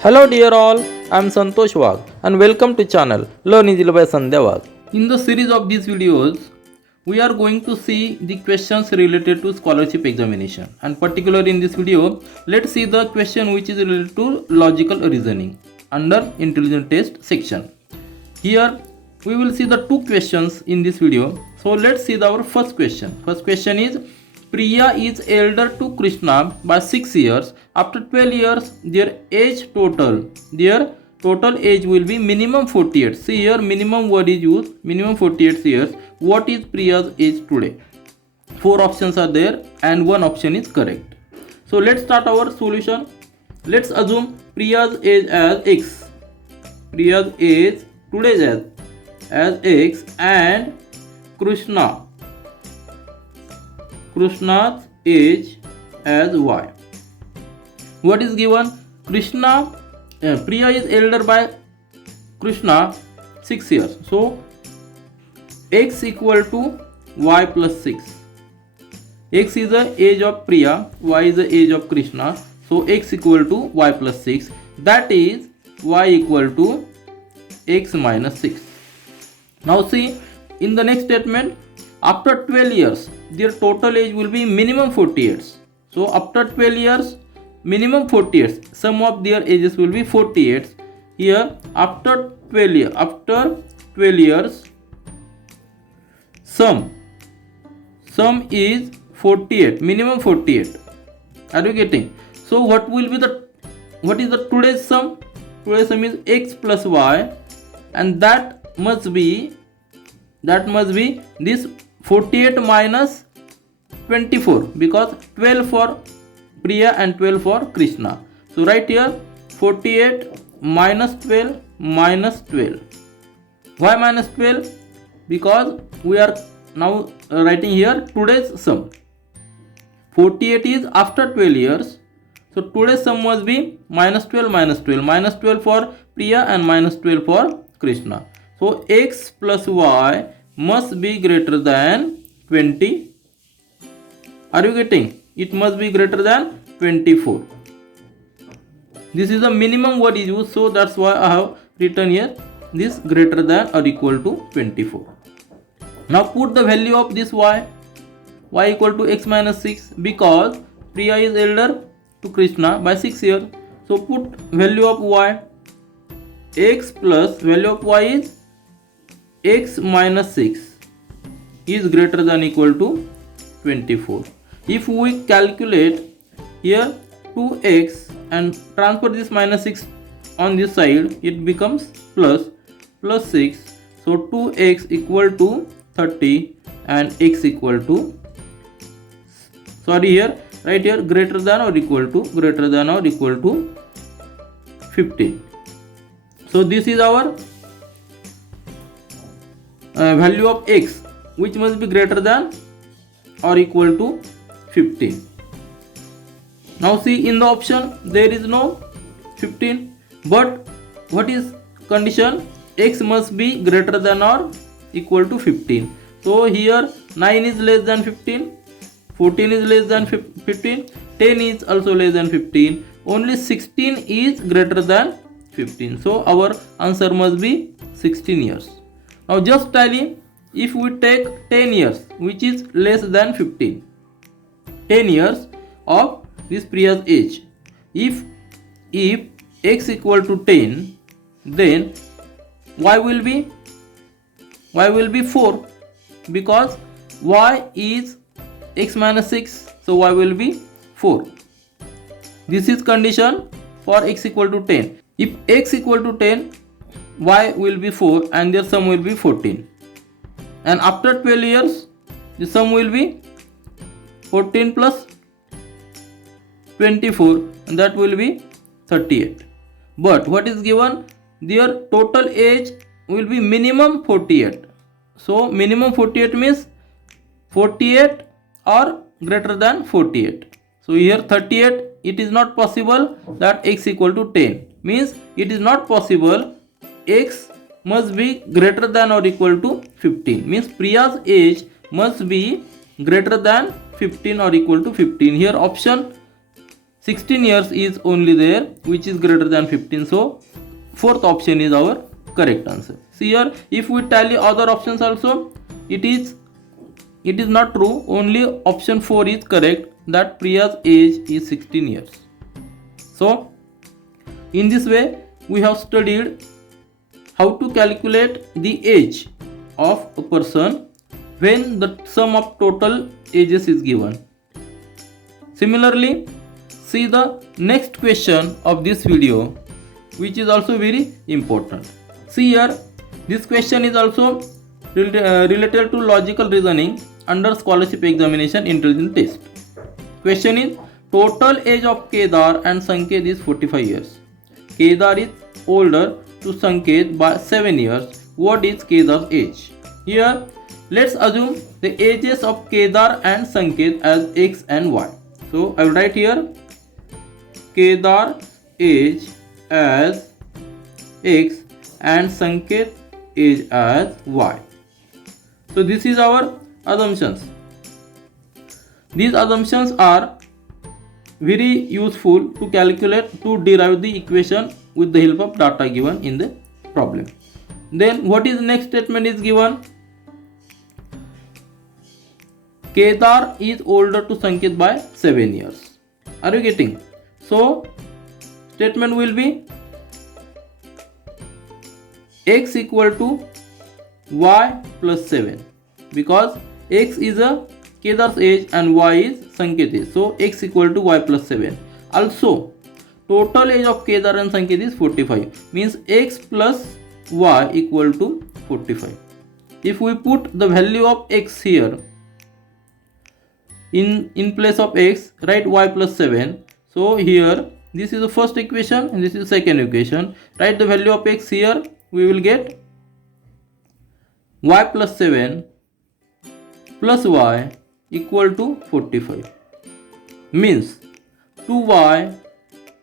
Hello dear all, I am Santosh Wagh and welcome to channel Learn Easily by Sandhya Wagh. In the series of these videos, we are going to see the questions related to scholarship examination, and particularly in this video, let's see the question which is related to logical reasoning under intelligence test section. Here we will see the two questions in this video. So let's see our first question. First question is, Priya is elder to Krishna by 6 years. After 12 years, their total age will be minimum 48. See here, minimum word is used, minimum 48 years. What is Priya's age today? 4 options are there and one option is correct. So let's start our solution. Let's assume Priya's age as X. Priya's age today's age as X and Krishna's age as Y. What is given? Priya is elder by Krishna 6 years. So X equal to Y plus 6. X is the age of Priya, Y is the age of Krishna. So X equal to Y plus 6. That is Y equal to X minus 6. Now see, in the next statement, after 12 years, their total age will be minimum 40 years. So after 12 years, minimum 40 years, sum of their ages will be 40 years. Here, after 12 years, sum is 48, minimum 48. Are you getting? So what is the today's sum? Today's sum is X plus Y, and that must be this 48 minus 24, because 12 for Priya and 12 for Krishna. So right here 48 minus 12 minus 12. Why minus 12? Because we are now writing here today's sum. 48 is after 12 years. So today's sum must be minus 12 minus 12. Minus 12 for Priya and minus 12 for Krishna. So X plus Y must be greater than 20. Are you getting? It must be greater than 24. This is the minimum word is used, so that's why I have written here this greater than or equal to 24. Now put the value of this y equal to X minus 6, because Priya is elder to Krishna by 6 years. So put value of y, X plus value of y is X minus 6 is greater than equal to 24. If we calculate here 2x and transfer this minus 6 on this side, it becomes plus 6. So 2x equal to 30 and x equal to, right here greater than or equal to 15. So this is our value of x, which must be greater than or equal to 15. Now see, in the option there is no 15, but what is condition? X must be greater than or equal to 15. So here 9 is less than 15, 14 is less than 15, 10 is also less than 15, only 16 is greater than 15. So our answer must be 16 years. Now just tally, if we take 10 years, which is less than 15, 10 years of this Priya's age, if x equal to 10, then y will be 4, because y is X minus 6, so y will be 4. This is condition for x equal to 10. If x equal to 10, y will be 4 and their sum will be 14. And after 12 years, the sum will be 14 plus 24, and that will be 38. But what is given? Their total age will be minimum 48. So minimum 48 means 48 or greater than 48. So here 38, it is not possible that x equal to 10. Means it is not possible x must be greater than or equal to 15. Means Priya's age must be greater than 15 or equal to 15. Here option 16 years is only there which is greater than 15. So fourth option is our correct answer. See here, if we tally other options also, it is not true. Only option 4 is correct, that Priya's age is 16 years. So in this way we have studied how to calculate the age of a person when the sum of total ages is given. Similarly, see the next question of this video, which is also very important. See here, this question is also related to logical reasoning under scholarship examination intelligence test. Question is, total age of Kedar and Sanket is 45 years. Kedar is older to Sanket by 7 years. What is Kedar's age? Here, let's assume the ages of Kedar and Sanket as x and y. So I will write here Kedar age as x and Sanket age as y. So this is our assumptions. These assumptions are very useful to derive the equation with the help of data given in the problem. Then what is the next statement is given? Kedar is older to Sanket by 7 years. Are you getting? So statement will be x equal to y plus 7, because x is a Kedar's age and y is Sanket age. So x equal to y plus 7. Also total age of Kedar and Sanket is 45, means x plus y equal to 45. If we put the value of x here in place of x, write y plus 7. So here this is the first equation and this is the second equation. Write the value of x here, we will get y plus 7 plus y equal to 45, means 2y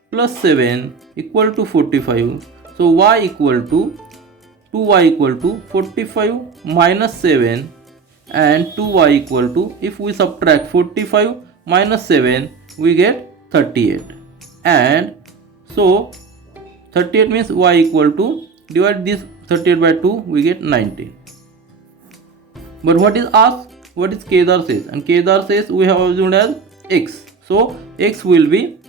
plus 7 equal to 45. So y equal to 2y equal to 45 minus 7, and 2y equal to, if we subtract 45 minus 7 we get 38, and so 38 means y equal to, divide this 38 by 2 we get 19. But what is asked? What is Kedar says? And Kedar says we have assumed as x. So x will be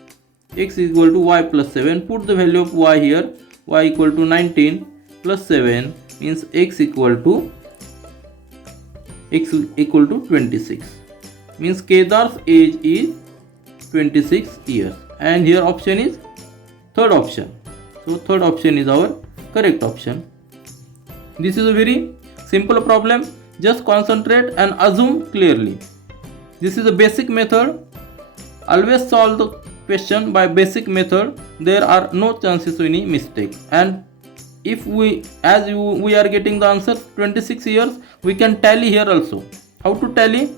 x is equal to y plus 7. Put the value of y here. Y equal to 19 plus 7 means x equal to 26. Means Kedar's age is 26 years. And here option is third option. So third option is our correct option. This is a very simple problem. Just concentrate and assume clearly. This is a basic method. Always solve the question by basic method. There are no chances of any mistake. And if we are getting the answer 26 years, we can tally here also. How to tally?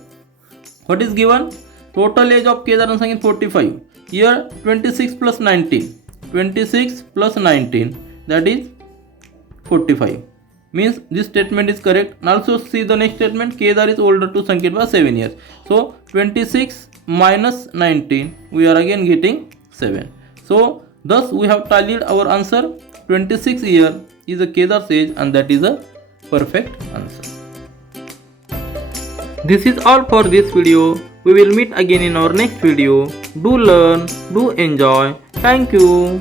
What is given? Total age of Kedar and Sanket 45. Here 26 plus 19. 26 plus 19, that is 45. Means this statement is correct. And also see the next statement, Kedar is older to Sanket by 7 years. So 26 minus 19, we are again getting 7. So thus we have tallied our answer. 26 year is a Kedar's age, and that is a perfect answer. This is all for this video. We will meet again in our next video. Do learn, do enjoy. Thank you.